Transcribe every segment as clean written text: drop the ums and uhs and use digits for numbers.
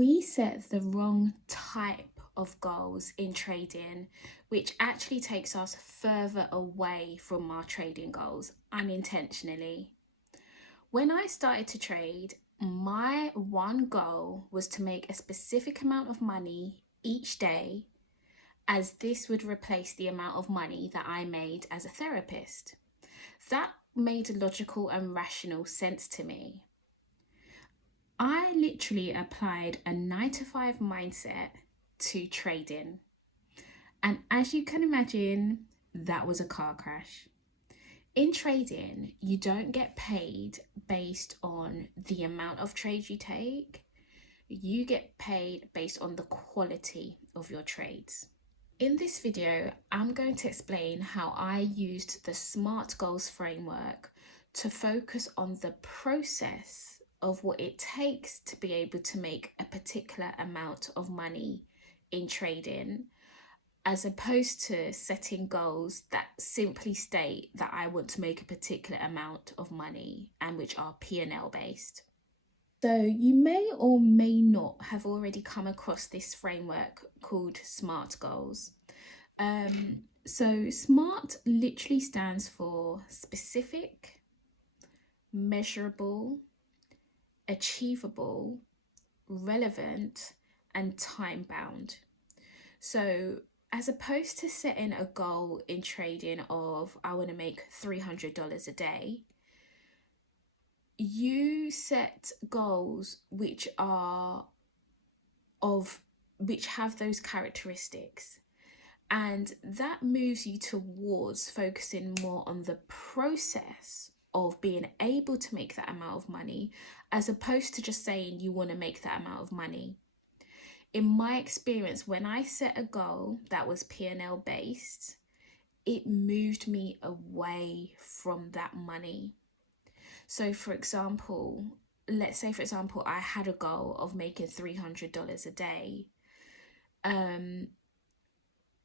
We set the wrong type of goals in trading, which actually takes us further away from our trading goals unintentionally. When I started to trade, my one goal was to make a specific amount of money each day, as this would replace the amount of money that I made as a therapist. That made logical and rational sense to me. I literally applied a 9 to 5 mindset to trading. And as you can imagine, that was a car crash. In trading, you don't get paid based on the amount of trades you take. You get paid based on the quality of your trades. In this video, I'm going to explain how I used the SMART goals framework to focus on the process of what it takes to be able to make a particular amount of money in trading, as opposed to setting goals that simply state that I want to make a particular amount of money and which are P&L based. So you may or may not have already come across this framework called SMART goals. So SMART literally stands for specific, measurable, achievable, relevant, and time bound. So as opposed to setting a goal in trading of I want to make $300 a day, you set goals which have those characteristics, and that moves you towards focusing more on the process of being able to make that amount of money, as opposed to just saying you want to make that amount of money. In my experience, when I set a goal that was P&L based, it moved me away from that money. So for example, let's say for example, I had a goal of making $300 a day.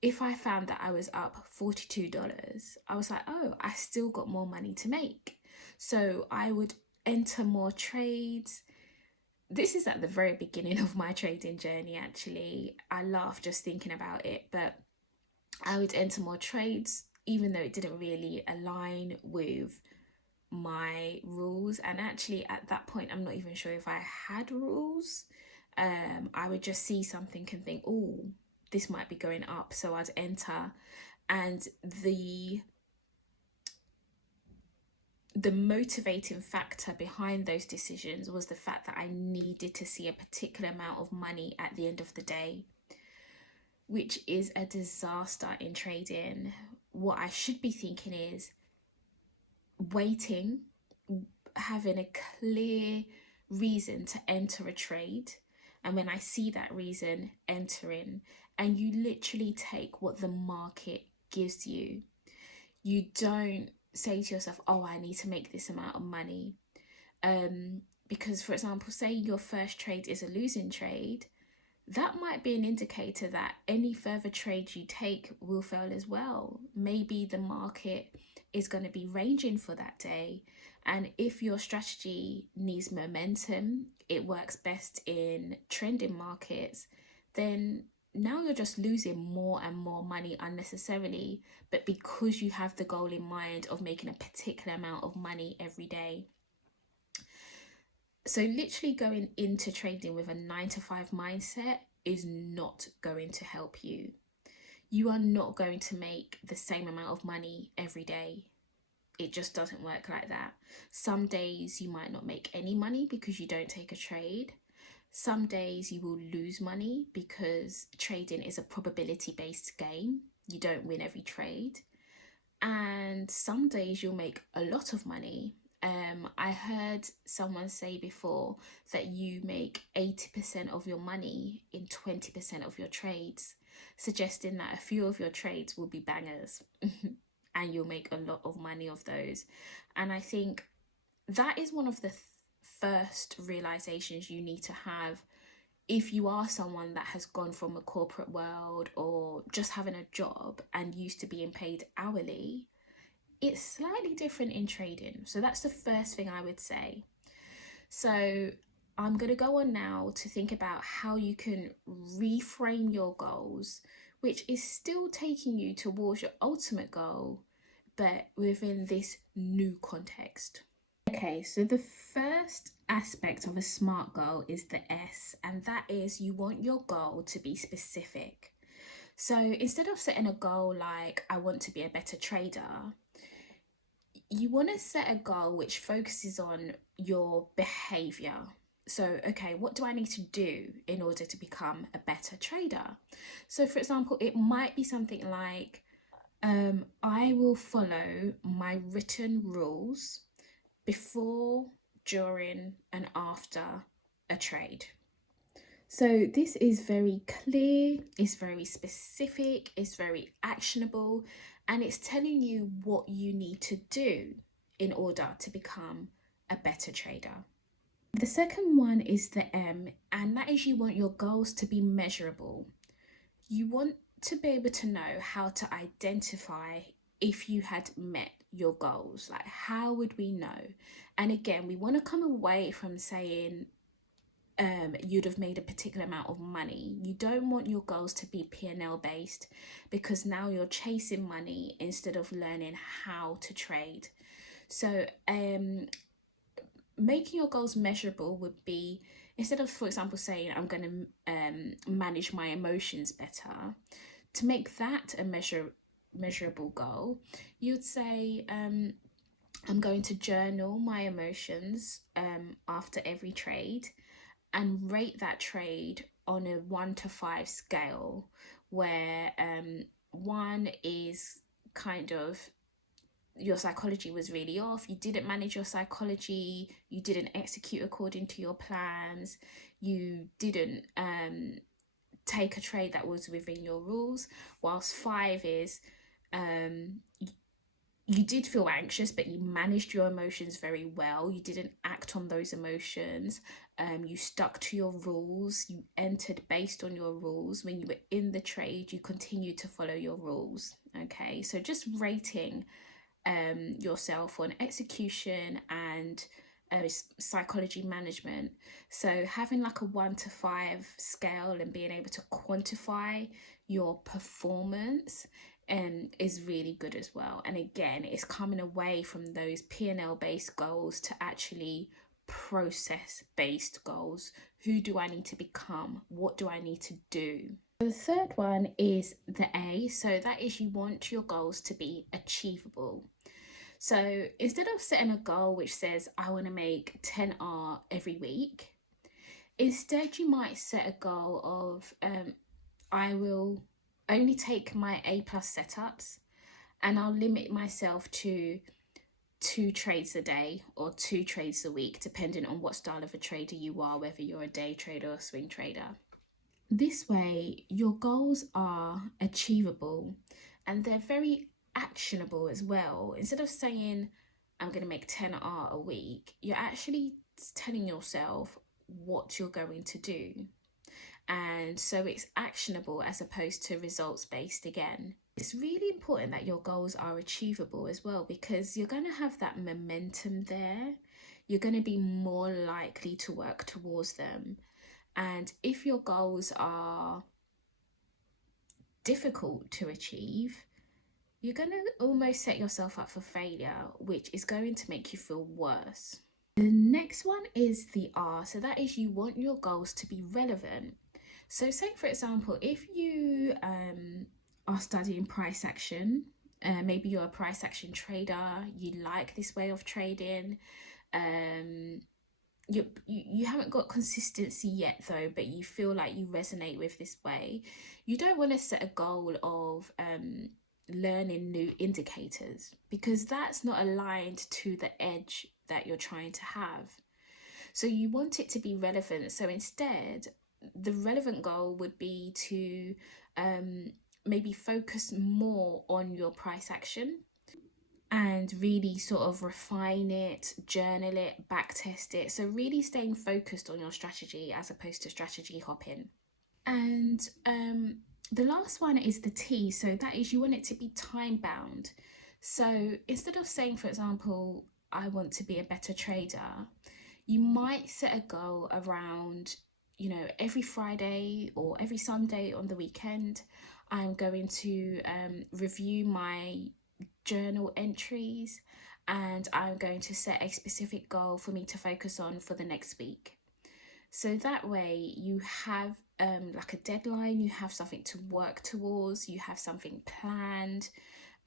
If I found that I was up $42, I was like, oh, I still got more money to make. So I would enter more trades. This is at the very beginning of my trading journey, actually. I laugh just thinking about it, but I would enter more trades, even though it didn't really align with my rules. And actually, at that point, I'm not even sure if I had rules. I would just see something and think, oh, this might be going up. So I'd enter, and the motivating factor behind those decisions was the fact that I needed to see a particular amount of money at the end of the day, which is a disaster in trading. What I should be thinking is waiting, having a clear reason to enter a trade, and when I see that reason, entering. And you literally take what the market gives you. You don't say to yourself, oh, I need to make this amount of money. Because, for example, say your first trade is a losing trade, that might be an indicator that any further trades you take will fail as well. Maybe the market is going to be ranging for that day. And if your strategy needs momentum, it works best in trending markets, then now you're just losing more and more money unnecessarily, but because you have the goal in mind of making a particular amount of money every day. So literally going into trading with a 9 to 5 mindset is not going to help you. You are not going to make the same amount of money every day. It just doesn't work like that. Some days you might not make any money because you don't take a trade. Some days you will lose money because trading is a probability-based game. You don't win every trade. And some days you'll make a lot of money. I heard someone say before that you make 80% of your money in 20% of your trades, suggesting that a few of your trades will be bangers and you'll make a lot of money of those. And I think that is one of the first realizations you need to have if you are someone that has gone from a corporate world or just having a job and used to being paid hourly. It's slightly different in trading. So that's the first thing I would say. So I'm going to go on now to think about how you can reframe your goals, which is still taking you towards your ultimate goal, but within this new context. Okay, so the first aspect of a SMART goal is the S, and that is you want your goal to be specific. So instead of setting a goal like, I want to be a better trader, you want to set a goal which focuses on your behavior. So, okay, what do I need to do in order to become a better trader? So, for example, it might be something like, I will follow my written rules before, during, and after a trade. So this is very clear, it's very specific, it's very actionable, and it's telling you what you need to do in order to become a better trader. The second one is the M, and that is you want your goals to be measurable. You want to be able to know how to identify if you had met your goals. Like, how would we know? And again, we want to come away from saying you'd have made a particular amount of money. You don't want your goals to be P&L based, because now you're chasing money instead of learning how to trade. So making your goals measurable would be, instead of, for example, saying I'm going to manage my emotions better, to make that a measurable goal, you'd say I'm going to journal my emotions after every trade, and rate that trade on a 1 to 5 scale, where 1 is kind of your psychology was really off, you didn't manage your psychology, you didn't execute according to your plans, you didn't take a trade that was within your rules, whilst 5 is you did feel anxious, but you managed your emotions very well. You didn't act on those emotions. You stuck to your rules. You entered based on your rules. When you were in the trade, you continued to follow your rules. Okay, so just rating yourself on execution and psychology management. So having like a 1 to 5 scale and being able to quantify your performance is really good as well. And again, it's coming away from those P&L based goals to actually process based goals. Who do I need to become? What do I need to do? The third one is the A. So that is, you want your goals to be achievable. So instead of setting a goal which says I want to make 10R every week, instead you might set a goal of I will only take my A+ setups, and I'll limit myself to 2 trades a day or 2 trades a week, depending on what style of a trader you are, whether you're a day trader or a swing trader. This way, your goals are achievable and they're very actionable as well. Instead of saying, I'm going to make 10R a week, you're actually telling yourself what you're going to do. And so it's actionable as opposed to results based again. It's really important that your goals are achievable as well, because you're going to have that momentum there. You're going to be more likely to work towards them. And if your goals are difficult to achieve, you're going to almost set yourself up for failure, which is going to make you feel worse. The next one is the R. So that is, you want your goals to be relevant. So say, for example, if you are studying price action, maybe you're a price action trader, you like this way of trading, you haven't got consistency yet though, but you feel like you resonate with this way, you don't want to set a goal of learning new indicators, because that's not aligned to the edge that you're trying to have. So you want it to be relevant. So instead, the relevant goal would be to maybe focus more on your price action and really sort of refine it, journal it, backtest it. So really staying focused on your strategy as opposed to strategy hopping. And the last one is the T. So that is, you want it to be time bound. So instead of saying, for example, I want to be a better trader, You might set a goal around, every Friday or every Sunday on the weekend. I'm going to review my journal entries, and I'm going to set a specific goal for me to focus on for the next week. So that way you have like a deadline, you have something to work towards, you have something planned,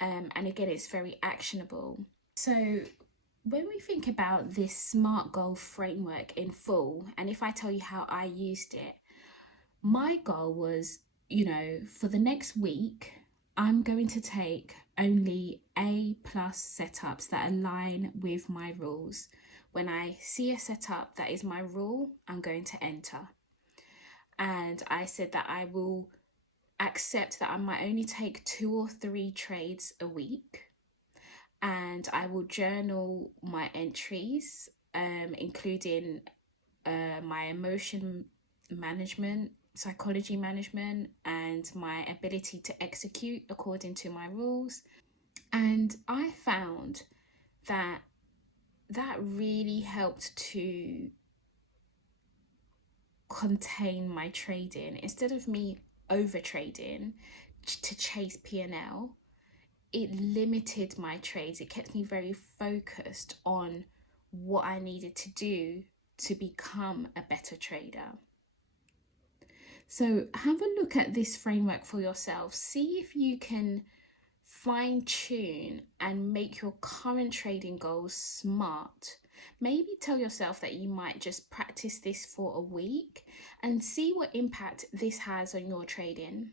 and again, it's very actionable. So when we think about this SMART goal framework in full, and if I tell you how I used it, my goal was, for the next week, I'm going to take only A plus setups that align with my rules. When I see a setup that is my rule, I'm going to enter. And I said that I will accept that I might only take 2 or 3 trades a week. And I will journal my entries, including my emotion management, psychology management, and my ability to execute according to my rules. And I found that that really helped to contain my trading. Instead of me over trading to chase P&L, it limited my trades. It kept me very focused on what I needed to do to become a better trader. So have a look at this framework for yourself. See if you can fine tune and make your current trading goals smart. Maybe tell yourself that you might just practice this for a week and see what impact this has on your trading.